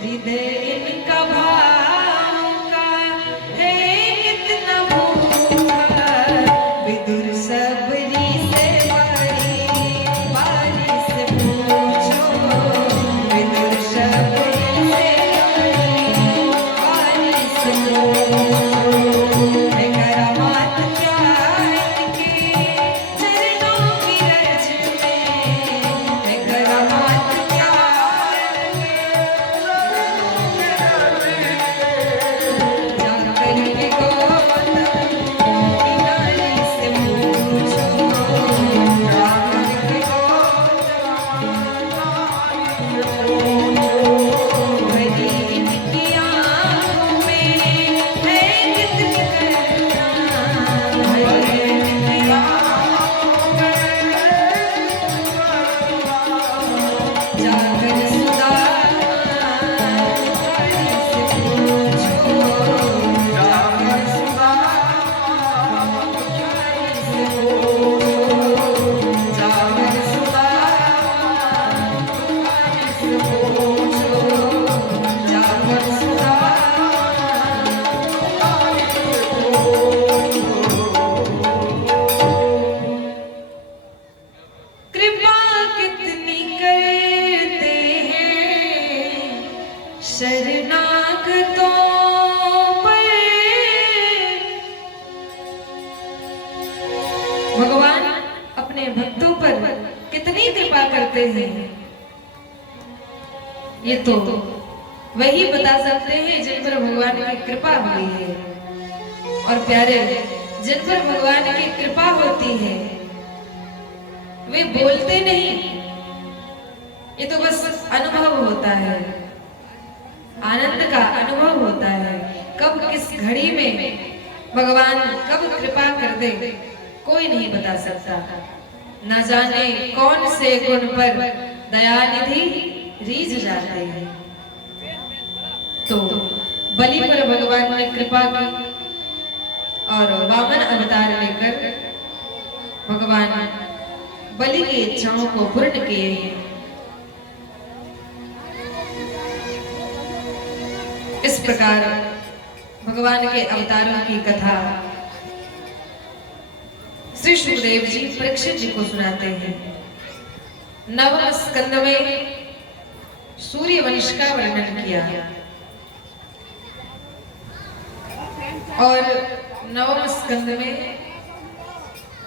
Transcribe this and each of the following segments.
हृदय इनका भाव का है कितना भूखा, विदुर सबरी से बारी से पूछो, विदुर सबरी से बारी से पूछो, है करामात क्या इनके चरणों की रज में, है करामात क्या जाकर के गौतम की नारी से पूछो, जाकर के भरी इनकी आँखों में है कितनी करुणा, भरी इनकी आँखों में जाकर सुधा तुम्हारी से पूछो, जाकर सुधा तुम्हारी से पूछो, जाकर सुधा तुम्हारी से पूछो, जाकर सुधा कृपा कितनी करते हैं शरणागतों पर। भगवान अपने भक्तों पर कितनी कृपा करते हैं, ये तो वही बता सकते हैं जिन पर भगवान की कृपा हुई है। और प्यारे, जिन पर भगवान की कृपा होती है वे बोलते नहीं, ये तो बस अनुभव होता है, आनंद का अनुभव होता है। कब किस घड़ी में भगवान कब कृपा कर दे कोई नहीं बता सकता। न जाने कौन से गुण पर दयानिधि रीझ जाते हैं। तो बलि पर भगवान ने कृपा की और वामन अवतार लेकर भगवान बलि की इच्छाओं को पूर्ण किए हैं। इस प्रकार भगवान के अवतारों की कथा श्री सुखदेव जी परीक्षित जी को सुनाते हैं। नवम स्कंद में सूर्य वंश का वर्णन किया और नवम स्कंद में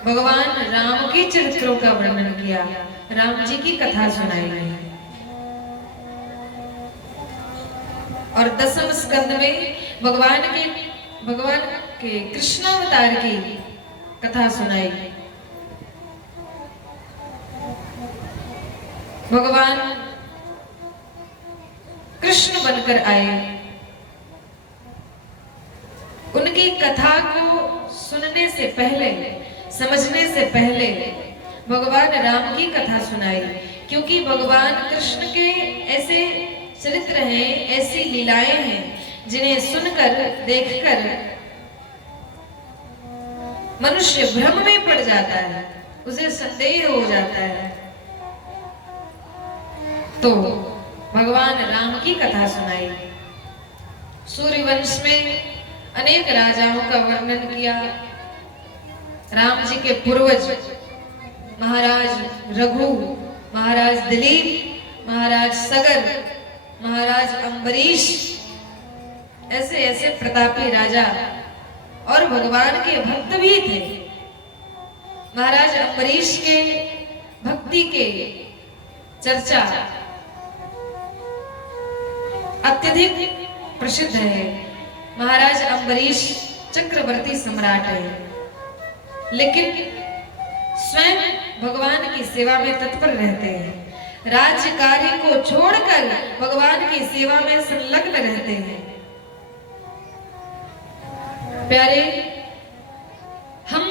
भगवान राम के चरित्रों का वर्णन किया, राम जी की कथा सुनाई गई। और दसम स्कंद में भगवान के कृष्णावतार की कथा सुनाई। भगवान कृष्ण बनकर आए, उनकी कथा को सुनने से पहले, समझने से पहले भगवान राम की कथा सुनाई। क्योंकि भगवान कृष्ण के ऐसे चरित्र हैं, ऐसी लीलाएं हैं जिन्हें सुनकर, देखकर मनुष्य भ्रम में पड़ जाता है, उसे संदेह हो जाता है। तो भगवान राम की कथा सुनाई। सूर्यवंश में अनेक राजाओं का वर्णन किया। राम जी के पूर्वज महाराज रघु, महाराज दिलीप, महाराज सगर, महाराज अम्बरीश, ऐसे ऐसे प्रतापी राजा और भगवान के भक्त भी थे। महाराज अम्बरीश के भक्ति के चर्चा अत्यधिक प्रसिद्ध है। महाराज अम्बरीश चक्रवर्ती सम्राट है, लेकिन स्वयं भगवान की सेवा में तत्पर रहते हैं। राज्य कार्य को छोड़कर भगवान की सेवा में संलग्न रहते हैं। प्यारे, हम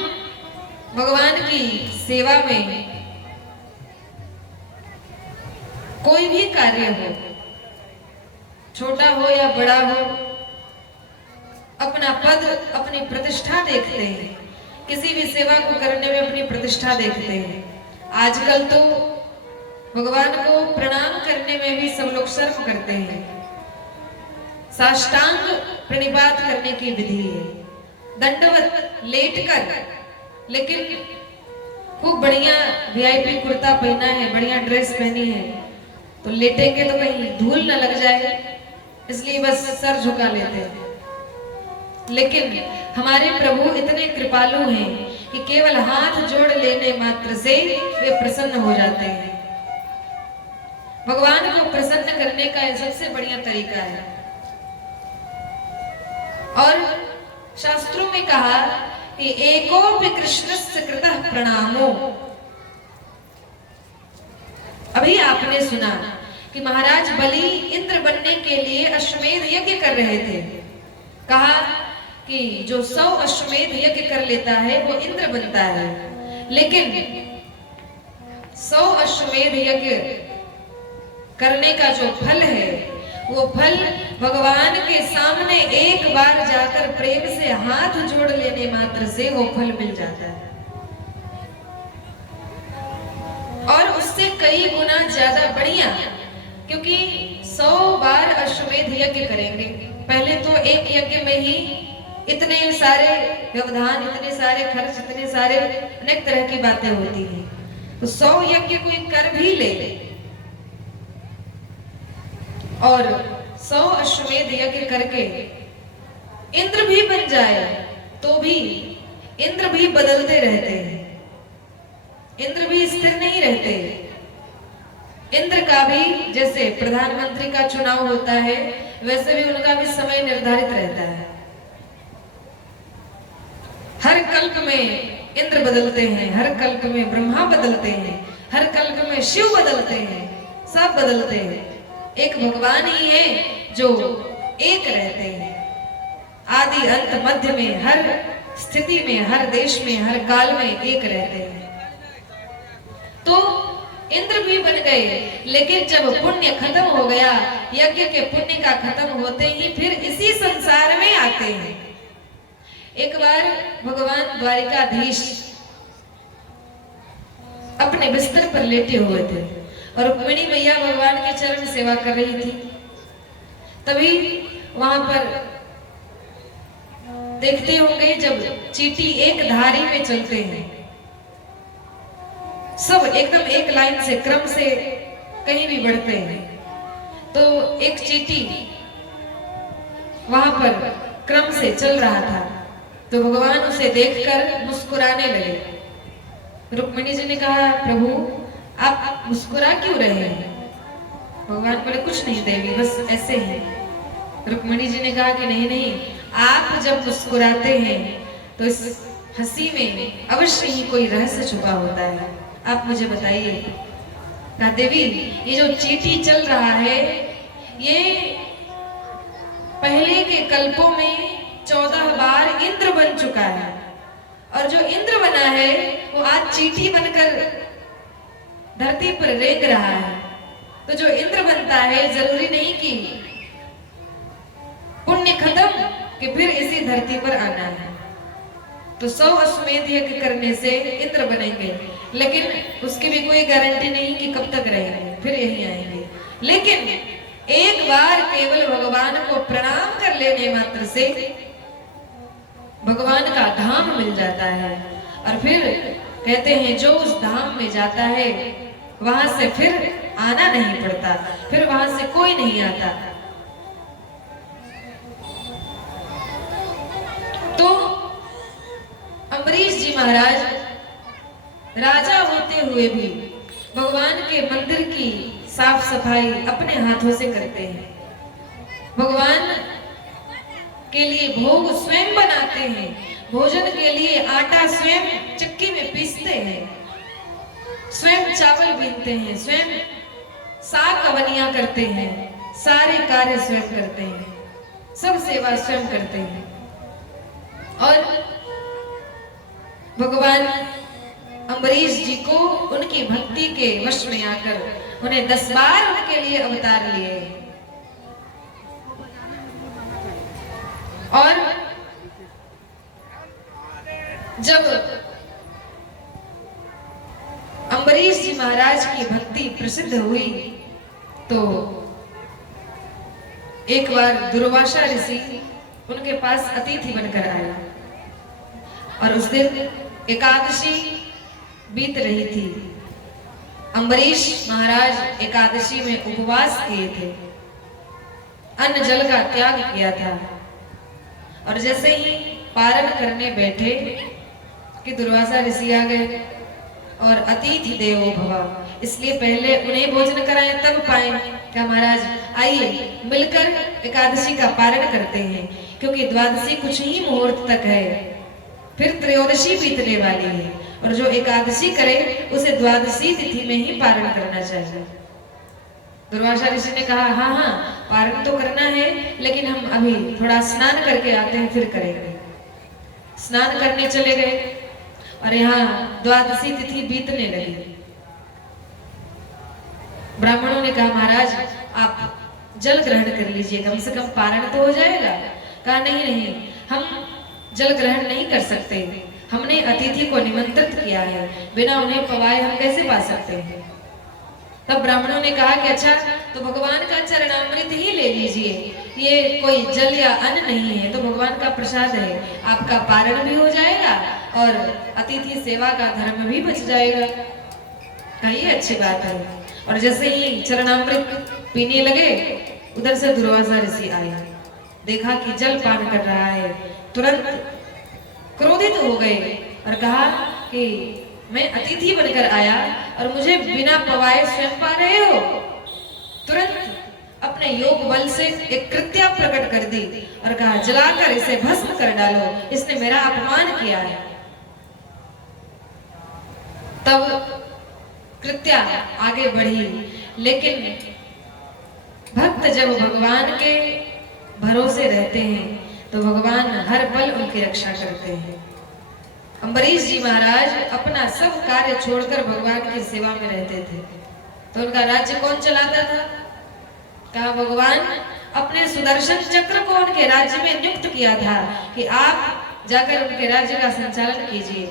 भगवान की सेवा में कोई भी कार्य हो, छोटा हो या बड़ा हो, अपना पद, अपनी प्रतिष्ठा देखते हैं। किसी भी सेवा को करने में अपनी प्रतिष्ठा देखते हैं। आजकल तो भगवान को प्रणाम करने में भी सब लोग शर्म करते हैं। साष्टांग प्रणिपात करने की विधि है। दंडवत लेटकर, लेकिन खूब बढ़िया वीआईपी कुर्ता पहना है, बढ़िया ड्रेस पहनी है, तो लेटेंगे तो कहीं धूल न लग जाए, इसलिए बस सर झुका लेते हैं। लेकिन हमारे प्रभु इतने कृपालु हैं कि केवल हाथ जोड़ लेने मात्र से वे प्रसन्न हो जाते हैं। भगवान को प्रसन्न करने का यह सबसे बढ़िया तरीका है। और शास्त्रों में कहा कि एकोपि कृष्णस्य कृतः प्रणामो। अभी आपने सुना कि महाराज बलि इंद्र बनने के लिए अश्वमेध यज्ञ कर रहे थे। कहा कि जो 100 अश्वमेध यज्ञ कर लेता है वो इंद्र बनता है, लेकिन 100 अश्वमेध यज्ञ करने का जो फल है वो फल भगवान के सामने एक बार जाकर प्रेम से हाथ जोड़ लेने मात्र से वो फल मिल जाता है, और उससे कई गुना ज्यादा बढ़िया। क्योंकि 100 बार अश्वमेध यज्ञ करेंगे, पहले तो एक यज्ञ में ही इतने सारे व्यवधान, इतने सारे खर्च, इतने सारे अनेक तरह की बातें होती हैं। तो 100 यज्ञ कोई कर भी ले और 100 अश्वमेध यज्ञ करके इंद्र भी बन जाए तो भी इंद्र भी बदलते रहते हैं, इंद्र भी स्थिर नहीं रहते। इंद्र का भी जैसे प्रधानमंत्री का चुनाव होता है, वैसे भी उनका भी समय निर्धारित रहता है। हर कल्प में इंद्र बदलते हैं, हर कल्प में ब्रह्मा बदलते हैं, हर कल्प में शिव बदलते हैं, सब बदलते हैं। एक भगवान ही है जो एक रहते हैं, आदि अंत मध्य में, हर स्थिति में, हर देश में, हर काल में एक रहते हैं। तो इंद्र भी बन गए, लेकिन जब पुण्य खत्म हो गया, यज्ञ के पुण्य का खत्म होते ही फिर इसी संसार में आते हैं। एक बार भगवान द्वारिकाधीश अपने बिस्तर पर लेटे हुए थे और रुक्मिणी मैया भगवान की चरण सेवा कर रही थी। तभी वहां पर देखते होंगे जब चींटी एक धारी में चलते हैं, सब एकदम एक लाइन से क्रम से कहीं भी बढ़ते हैं, तो एक चींटी वहां पर क्रम से चल रहा था, तो भगवान उसे देखकर मुस्कुराने लगे। रुक्मिणी जी ने कहा, प्रभु आप मुस्कुरा क्यों रहे हैं? भगवान बोले, कुछ नहीं देवी, बस ऐसे ही। रुक्मिणी जी ने कहा कि नहीं नहीं, आप जब मुस्कुराते हैं तो इस हंसी में अवश्य ही कोई रहस्य छुपा होता है, आप मुझे बताइए। कहा, देवी ये जो चींटी चल रहा है ये पहले के कल्पों में 14 बार इंद्र बन चुका है, और जो इंद्र बना है वो आज चींटी बनकर धरती पर रेंग रहा है। तो जो इंद्र बनता है जरूरी नहीं कि पुण्य खत्म कि फिर इसी धरती पर आना है। तो 100 अश्वमेध यज्ञ करने से इंद्र बनेंगे, लेकिन उसकी भी कोई गारंटी नहीं कि कब तक रहेंगे, फिर यही आएंगे। लेकिन एक बार केवल भगवान को प्रणाम कर लेने मात्र से भगवान का धाम मिल जाता है, और फिर कहते हैं जो उस धाम में जाता है वहां से फिर आना नहीं पड़ता, फिर वहां से कोई नहीं आता। तो अम्बरीश जी महाराज राजा होते हुए भी भगवान के मंदिर की साफ सफाई अपने हाथों से करते हैं। भगवान के लिए भोग स्वयं बनाते हैं, भोजन के लिए आटा स्वयं चक्की में पीसते हैं, स्वयं चावल बीनते हैं, स्वयं साग कवनियां करते हैं, सारे कार्य स्वयं करते हैं, सब सेवा स्वयं करते हैं। और भगवान अम्बरीश जी को उनकी भक्ति के वश में आकर उन्हें 10 बार उनके लिए अवतार लिए। और जब अम्बरीश जी महाराज की भक्ति प्रसिद्ध हुई तो एक बार दुर्वासा ऋषि उनके पास अतिथि बनकर आया और उस दिन एकादशी बीत रही थी। अम्बरीश महाराज एकादशी में उपवास किए थे, अन्न जल का त्याग किया था और जैसे ही पारण करने बैठे कि दुर्वासा ऋषि आ गए और अतिथि देवो भव, इसलिए पहले उन्हें भोजन कराएं तब पाएं। क्या महाराज आइए मिलकर एकादशी का पारण करते हैं, क्योंकि द्वादशी कुछ ही मुहूर्त तक है, फिर त्रयोदशी बीतने वाली है और जो एकादशी करे उसे द्वादशी तिथि में ही पारण करना चाहिए। दुर्वासा ऋषि ने कहा हाँ हाँ पारण तो करना है, लेकिन हम अभी थोड़ा स्नान करके आते हैं फिर करेंगे। स्नान करने चले गए और यहाँ द्वादशी तिथि बीतने लगी। ब्राह्मणों ने कहा महाराज आप जल ग्रहण कर लीजिए, कम से कम पारण तो हो जाएगा। कहा नहीं नहीं, हम जल ग्रहण नहीं कर सकते, हमने अतिथि को निमंत्रित किया है, बिना उन्हें पवाए हम कैसे पा सकते हैं। तब ब्राह्मणों ने कहा कि अच्छा तो भगवान का चरणामृत ही ले लीजिए, ये कोई जल या अन्न नहीं है, तो भगवान का प्रसाद है, आपका पारण भी हो जाएगा और अतिथि सेवा का धर्म भी बच जाएगा। कहिए अच्छी बात है। और जैसे ही चरणामृत पीने लगे उधर से दुर्वासा ऋषि आए, देखा कि जल पान कर रहा है, तुरंत क्रोधित हो गए और कहा कि मैं अतिथि बनकर आया और मुझे बिना पवाए स्वयं पा रहे हो। तुरंत अपने योग बल से एक कृत्या प्रकट कर दी और कहा जलाकर इसे भस्म कर डालो, इसने मेरा अपमान किया है। तब कृत्या आगे बढ़ी, लेकिन भक्त जब भगवान के भरोसे रहते हैं तो भगवान हर पल उनकी रक्षा करते हैं। अम्बरीश जी महाराज अपना सब कार्य छोड़कर भगवान की सेवा में रहते थे, तो उनका राज्य कौन चलाता था? कहा भगवान अपने सुदर्शन चक्र को उनके राज्य में नियुक्त किया था कि आप जाकर उनके राज्य का संचालन कीजिए।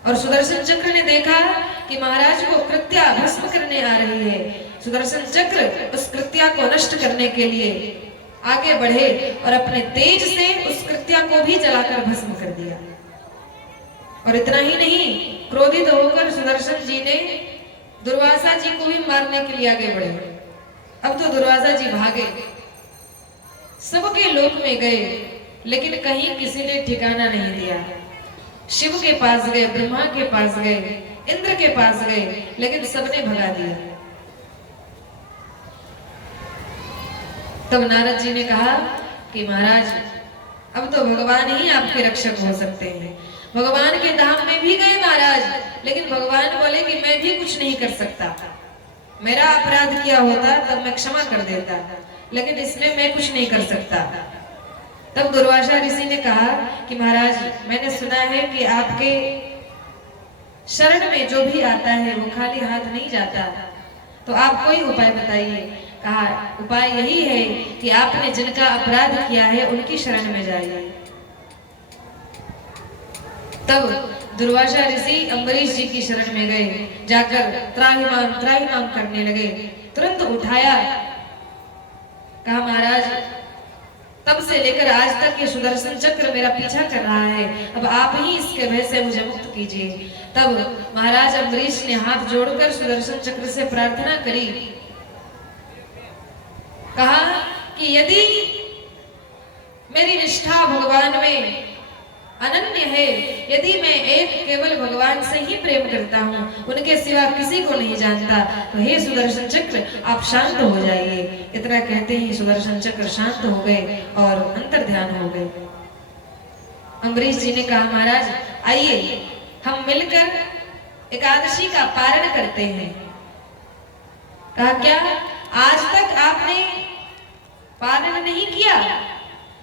और सुदर्शन चक्र ने देखा कि महाराज को कृत्या भस्म करने आ रही है, सुदर्शन चक्र उस कृत्या को नष्ट करने के लिए आगे बढ़े और अपने तेज से उस कृत्या को भी जलाकर भस्म कर दिया। और इतना ही नहीं, क्रोधित होकर सुदर्शन जी ने दुर्वासा जी को भी मारने के लिए आगे बढ़े। अब तो दुर्वासा जी भागे, सबके लोक में गए, लेकिन कहीं किसी ने ठिकाना नहीं दिया। शिव के पास गए, ब्रह्मा के पास गए, इंद्र के पास गए, लेकिन सबने भगा दिया। तब नारद जी ने कहा कि महाराज अब तो भगवान ही आपके रक्षक हो सकते हैं। भगवान के धाम में भी गए महाराज, लेकिन भगवान बोले कि मैं भी कुछ नहीं कर सकता, मेरा अपराध किया होता तब मैं क्षमा कर देता, लेकिन इसमें मैं कुछ नहीं कर सकता। तब दुर्वासा ऋषि ने कहा कि महाराज मैंने सुना है कि आपके शरण में जो भी आता है वो खाली हाथ नहीं जाता, तो आप कोई उपाय बताइए। कहा उपाय यही है कि आपने जिनका अपराध किया है उनकी शरण में जाइए। तब दुर्वासा ऋषि अम्बरीश जी की शरण में गए, जाकर त्राहिमाम करने लगे। तुरंत उठाया, कहा महाराज तब से लेकर आज तक ये सुदर्शन चक्र मेरा पीछा कर रहा है, अब आप ही इसके भय से मुझे मुक्त कीजिए। तब महाराज अम्बरीश ने हाथ जोड़कर सुदर्शन चक्र से प्रार्थना करी, कहा कि यदि मेरी निष्ठा भगवान में अनन्य है, यदि मैं एक केवल भगवान से ही प्रेम करता हूँ, उनके सिवा किसी को नहीं जानता, तो हे सुदर्शन चक्र आप शांत हो जाइए। इतना कहते ही सुदर्शन चक्र शांत हो गए और अंतर ध्यान हो गए। अम्बरीश जी ने कहा महाराज आइए हम मिलकर एकादशी का पारण करते हैं। कहा क्या आज तक आपने पारण नहीं किया?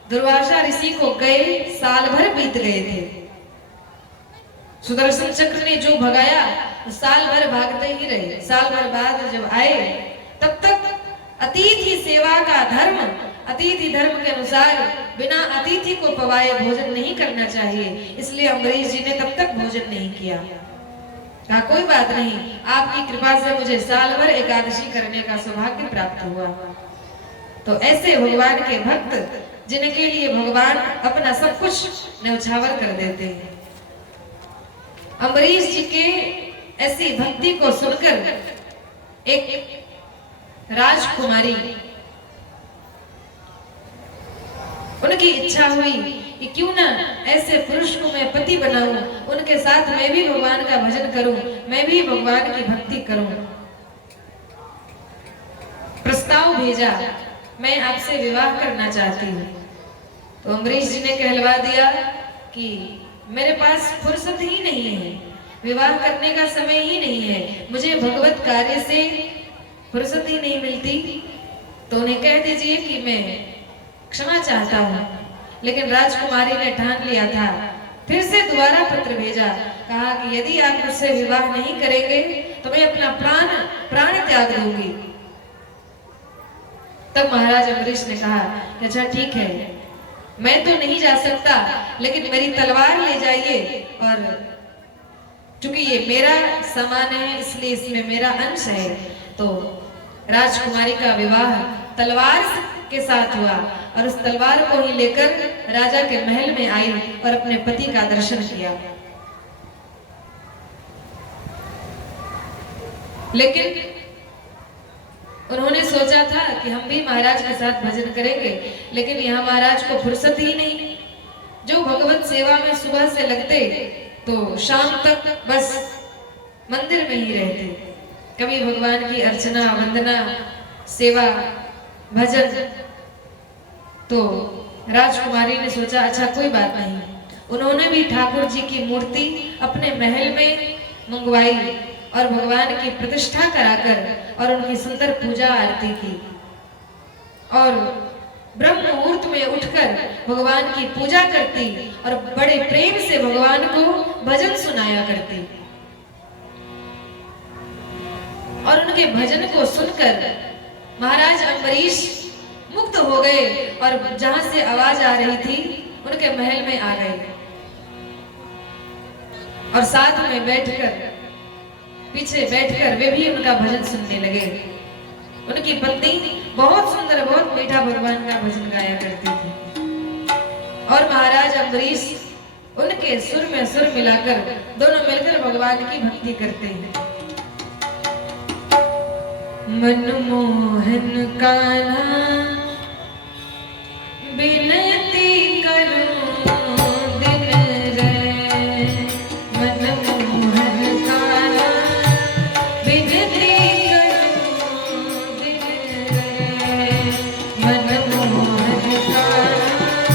दुर्वासा ऋषि को गए साल भर बीत गए थे, सुदर्शन चक्र ने जो भगाया साल भर भागते ही रहे। साल भर बाद जब आए तब तक अतिथि सेवा का धर्म, अतिथि धर्म के अनुसार बिना अतिथि को पवाए भोजन नहीं करना चाहिए, इसलिए अम्बरीश जी ने तब तक भोजन नहीं किया। कहा कोई बात नहीं, आपकी कृपा से मुझे साल भर एकादशी करने का सौभाग्य प्राप्त हुआ। तो ऐसे भगवान के भक्त जिनके लिए भगवान अपना सब कुछ न्यौछावर कर देते हैं। अम्बरीश जी के ऐसी भक्ति को सुनकर एक राजकुमारी, उनकी इच्छा हुई कि क्यों ना ऐसे पुरुष को मैं पति बनाऊं, उनके साथ मैं भी भगवान का भजन करूं, मैं भी भगवान की भक्ति करूं। प्रस्ताव भेजा, मैं आपसे विवाह करना चाहती हूँ। तो अम्बरीश जी ने कहलवा दिया कि मेरे पास फुर्सत ही नहीं है, विवाह करने का समय ही नहीं है, मुझे भगवत कार्य से फुर्सत ही नहीं मिलती, तो उन्हें कह दीजिए कि मैं क्षमा चाहता हूँ। लेकिन राजकुमारी ने ठान लिया था, फिर से दोबारा पत्र भेजा, कहा कि यदि आप मुझसे विवाह नहीं करेंगे तो मैं अपना प्राण त्याग दूंगी। तब महाराज अम्बरीश ने कहा कि अच्छा ठीक है, मैं तो नहीं जा सकता, लेकिन मेरी तलवार ले जाइए, और चूंकि ये मेरा सामान है इसलिए इसमें मेरा अंश है। तो राजकुमारी का विवाह तलवार के साथ हुआ, और उस तलवार को ही लेकर राजा के महल में आई और अपने पति का दर्शन किया। लेकिन उन्होंने सोचा था कि हम भी महाराज के साथ भजन करेंगे, लेकिन यहाँ महाराज को फुर्सत ही नहीं। जो भगवत सेवा में सुबह से लगते तो शाम तक बस मंदिर में ही रहते, कभी भगवान की अर्चना, वंदना, सेवा, भजन। तो राजकुमारी ने सोचा अच्छा कोई बात नहीं, उन्होंने भी ठाकुर जी की मूर्ति अपने महल में मंगवाई और भगवान की प्रतिष्ठा कराकर और उनकी सुंदर पूजा आरती की, और ब्रह्म मुहूर्त में उठकर भगवान की पूजा करती और बड़े प्रेम से भगवान को भजन सुनाया करती। और उनके भजन को सुनकर महाराज अम्बरीश मुक्त हो गए और जहां से आवाज आ रही थी उनके महल में आ गए, और साथ में बैठकर, पीछे बैठकर वे भी उनका भजन सुनने लगे। उनकी पत्नी बहुत सुंदर, बहुत मीठा भगवान का भजन गाया करती थी, और महाराज अम्बरीश उनके सुर में सुर मिलाकर दोनों मिलकर भगवान की भक्ति करते हैं। मनमोहन कान्हा बिनती करूं दिन रे, मनमोहन कान्हा बिनती करूं दिन रे, मनमोहन कान्हा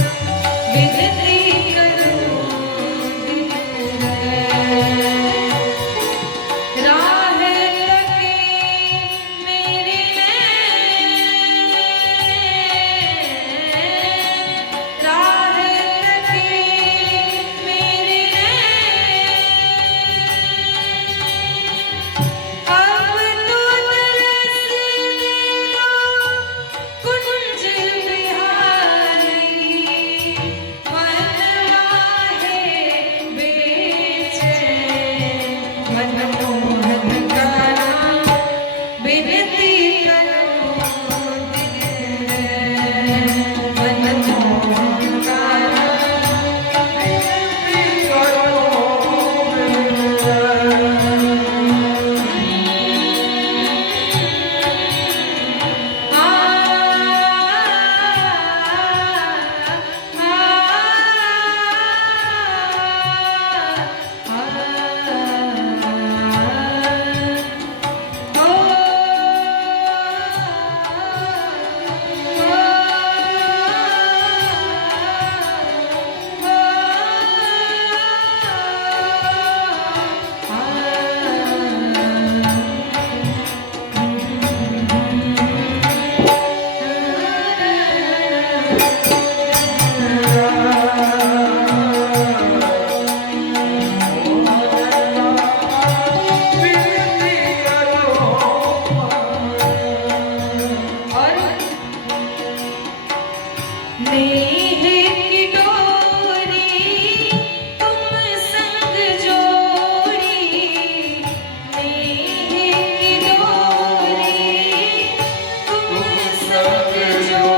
बिनती करूं दिन रे। राह लगे मेरे राह लगे मेरे अब तो तरस लो कुंज बिहारी, मनवा है बेचैन, मनमोहन कान्हा बिनती करूं दिन रे, मनमोहन कान्हा बिनती करूं दिन नेह की डोरी तुम संग जोड़ी, नेह की डोरी तुम संग जोड़ी।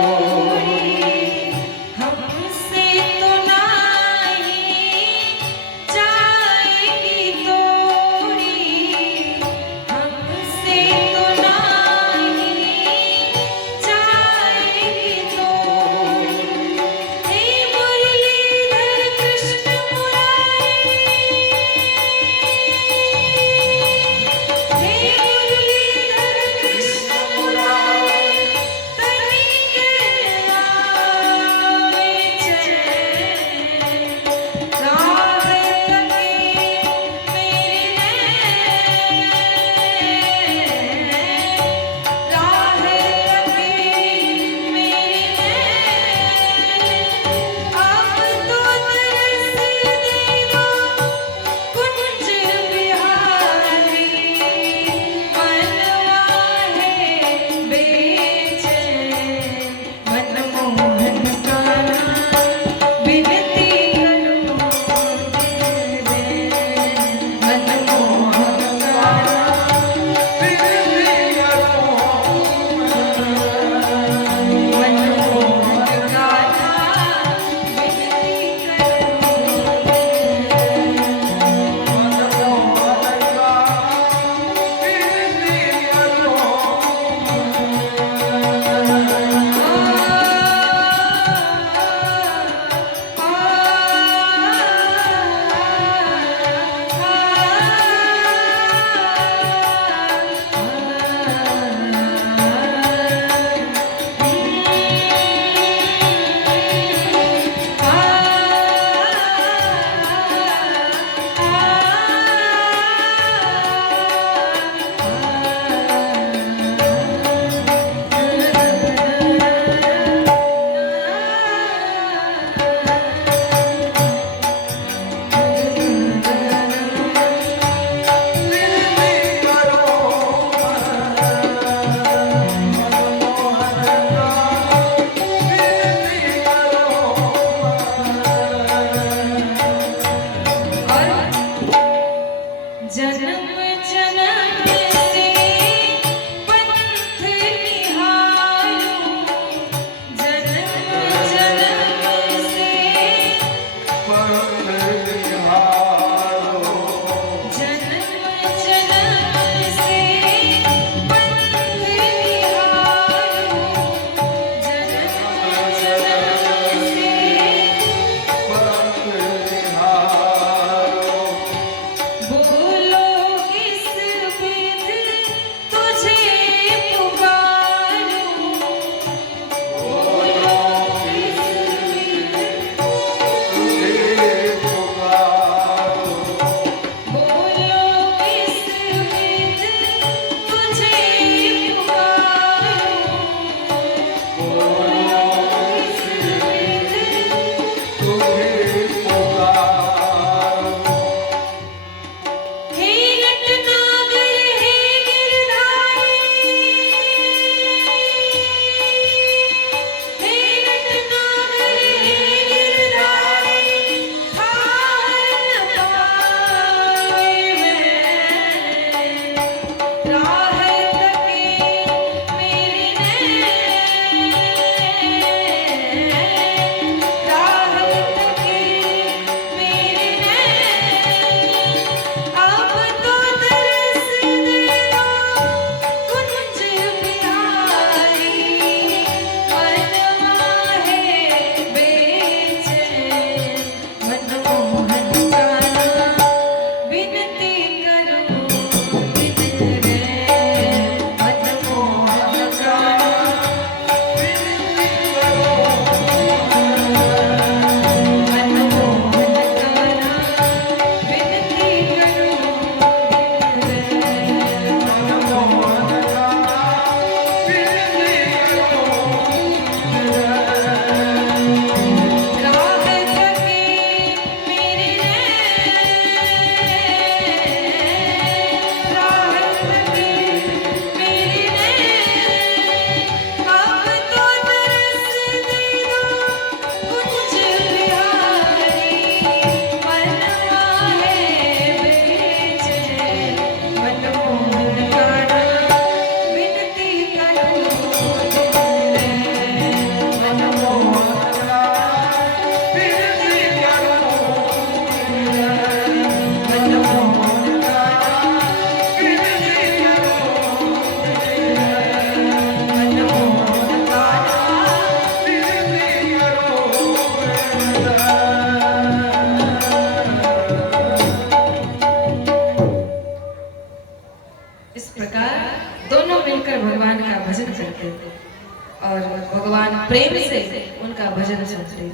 प्रेम से उनका भजन सुनते।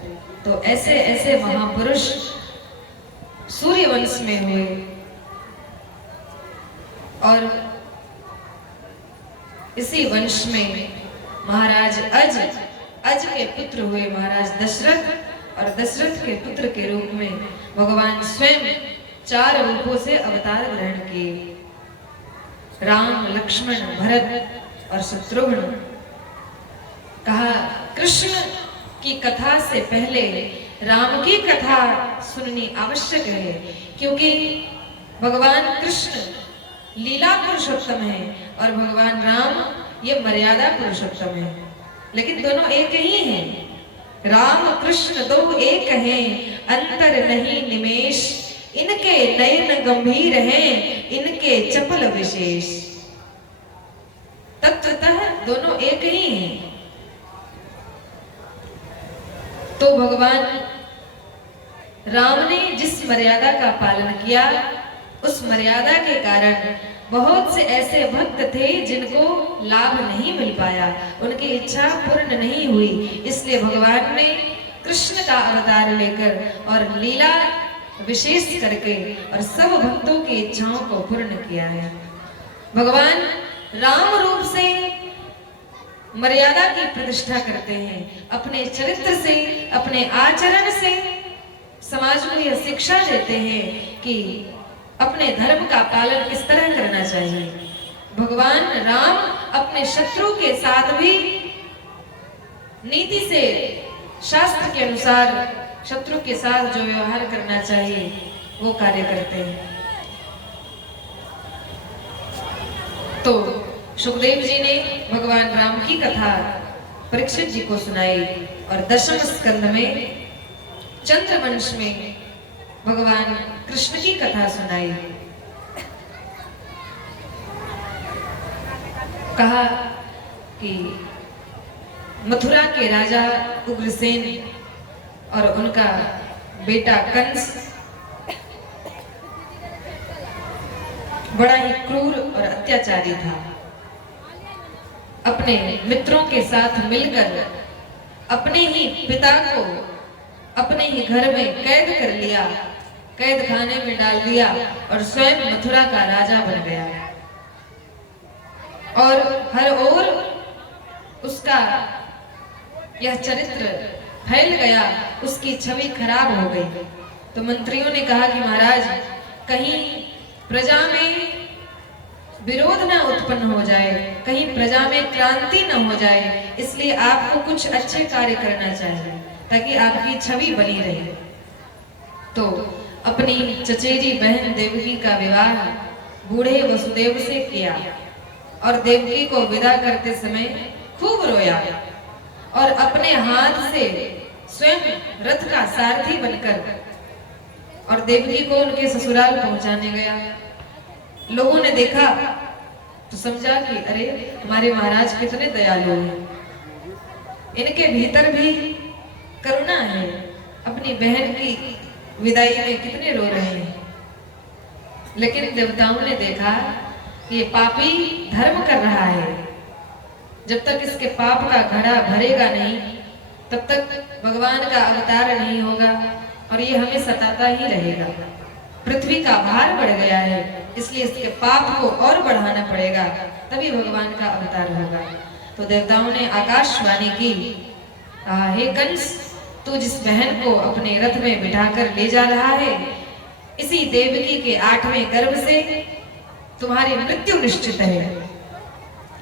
तो ऐसे ऐसे महापुरुष सूर्य वंश में हुए और इसी वंश में महाराज अज के पुत्र हुए महाराज दशरथ, और दशरथ के पुत्र के रूप में भगवान स्वयं 4 रूपों से अवतार ग्रहण किए। राम, लक्ष्मण, भरत और शत्रुघ्न। कहा कृष्ण की कथा से पहले राम की कथा सुननी आवश्यक है, क्योंकि भगवान कृष्ण लीला पुरुषोत्तम है और भगवान राम ये मर्यादा पुरुषोत्तम है, लेकिन दोनों एक ही हैं। राम कृष्ण दो एक हैं, अंतर नहीं निमेष, इनके नयन गंभीर हैं, इनके चपल विशेष। तत्वतः दोनों एक ही हैं। तो भगवान राम ने जिस मर्यादा का पालन किया, उस मर्यादा के कारण बहुत से ऐसे भक्त थे जिनको लाभ नहीं मिल पाया, उनकी इच्छा पूर्ण नहीं हुई। इसलिए भगवान ने कृष्ण का अवतार लेकर और लीला विशेष करके और सब भक्तों की इच्छाओं को पूर्ण किया है। भगवान राम रूप से मर्यादा की प्रतिष्ठा करते हैं, अपने चरित्र से, अपने आचरण से समाज को यह शिक्षा देते हैं कि अपने धर्म का पालन किस तरह करना चाहिए। भगवान राम अपने शत्रु के साथ भी नीति से, शास्त्र के अनुसार शत्रु के साथ जो व्यवहार करना चाहिए वो कार्य करते हैं। तो सुखदेव जी ने भगवान राम की कथा परीक्षित जी को सुनाई और 10वें स्कंद में चंद्रवंश में भगवान कृष्ण की कथा सुनाई। कहा कि मथुरा के राजा उग्रसेन और उनका बेटा कंस बड़ा ही क्रूर और अत्याचारी था। अपने मित्रों के साथ मिलकर अपने ही पिता को अपने ही घर में कैद कर लिया, कैद खाने में डाल दिया और स्वयं मथुरा का राजा बन गया। और हर ओर उसका यह चरित्र फैल गया, उसकी छवि खराब हो गई। तो मंत्रियों ने कहा कि महाराज, कहीं प्रजा में विरोध ना उत्पन्न हो जाए, कहीं प्रजा में क्रांति न हो जाए, इसलिए आपको कुछ अच्छे कार्य करना चाहिए ताकि आपकी छवि बनी रहे। तो अपनी चचेरी बहन देवकी का विवाह बूढ़े वसुदेव से किया और देवकी को विदा करते समय खूब रोया और अपने हाथ से स्वयं रथ का सारथी बनकर और देवकी को उनके ससुराल पहुंचाने गया। लोगों ने देखा तो समझा कि अरे हमारे महाराज कितने दयालु हैं, इनके भीतर भी करुणा है, अपनी बहन की विदाई में कितने रो रहे हैं। लेकिन देवताओं ने देखा कि ये पापी धर्म कर रहा है, जब तक इसके पाप का घड़ा भरेगा नहीं तब तक भगवान का अवतार नहीं होगा और ये हमें सताता ही रहेगा। पृथ्वी का भार बढ़ गया है, इसलिए इसके पाप को और बढ़ाना पड़ेगा, तभी भगवान का अवतार होगा। तो देवताओं ने आकाशवाणी की, हे कंस, तू जिस बहन को अपने रथ में बिठाकर ले जा रहा है, इसी देवकी के 8वें गर्भ से तुम्हारी मृत्यु निश्चित है।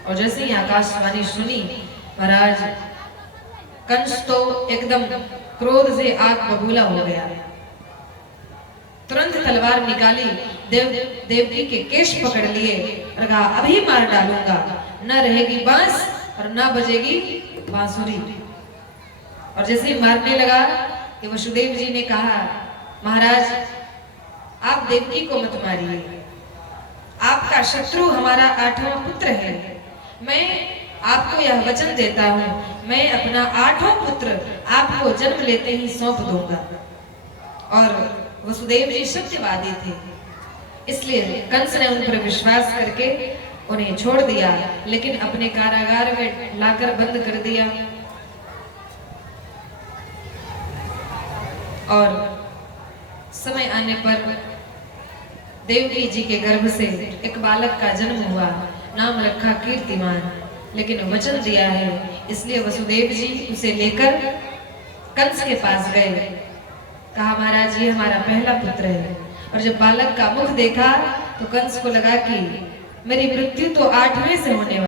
और जैसे ही आकाशवाणी सुनी, महाराज कंस तो एकदम क्रोध से आग बबूला हो गया। तुरंत तलवार निकाली, देवकी के केश पकड़ लिए और कहा अभी मार डालूंगा, न रहेगी बांस और न बजेगी बांसुरी। और जैसे ही मारने लगा कि वसुदेव जी ने कहा, महाराज आप देवकी को मत मारिए, आपका शत्रु हमारा 8वां पुत्र है। मैं आपको यह वचन देता हूँ, मैं अपना 8वां पुत्र आपको जन्म लेते ही सौंप दूंगा। और वसुदेव जी सत्यवादी थे, इसलिए कंस ने उन पर विश्वास करके उन्हें छोड़ दिया, लेकिन अपने कारागार में लाकर बंद कर दिया। और समय आने पर देवकी जी के गर्भ से एक बालक का जन्म हुआ, नाम रखा कीर्तिमान। लेकिन वचन दिया है, इसलिए वसुदेव जी उसे लेकर कंस के पास गए। कहा महाराज ये हमारा पहला पुत्र है। और जब बालक का मुख देखा तो कंस को लगा कि मेरी मृत्यु तो 8वें से होने वाली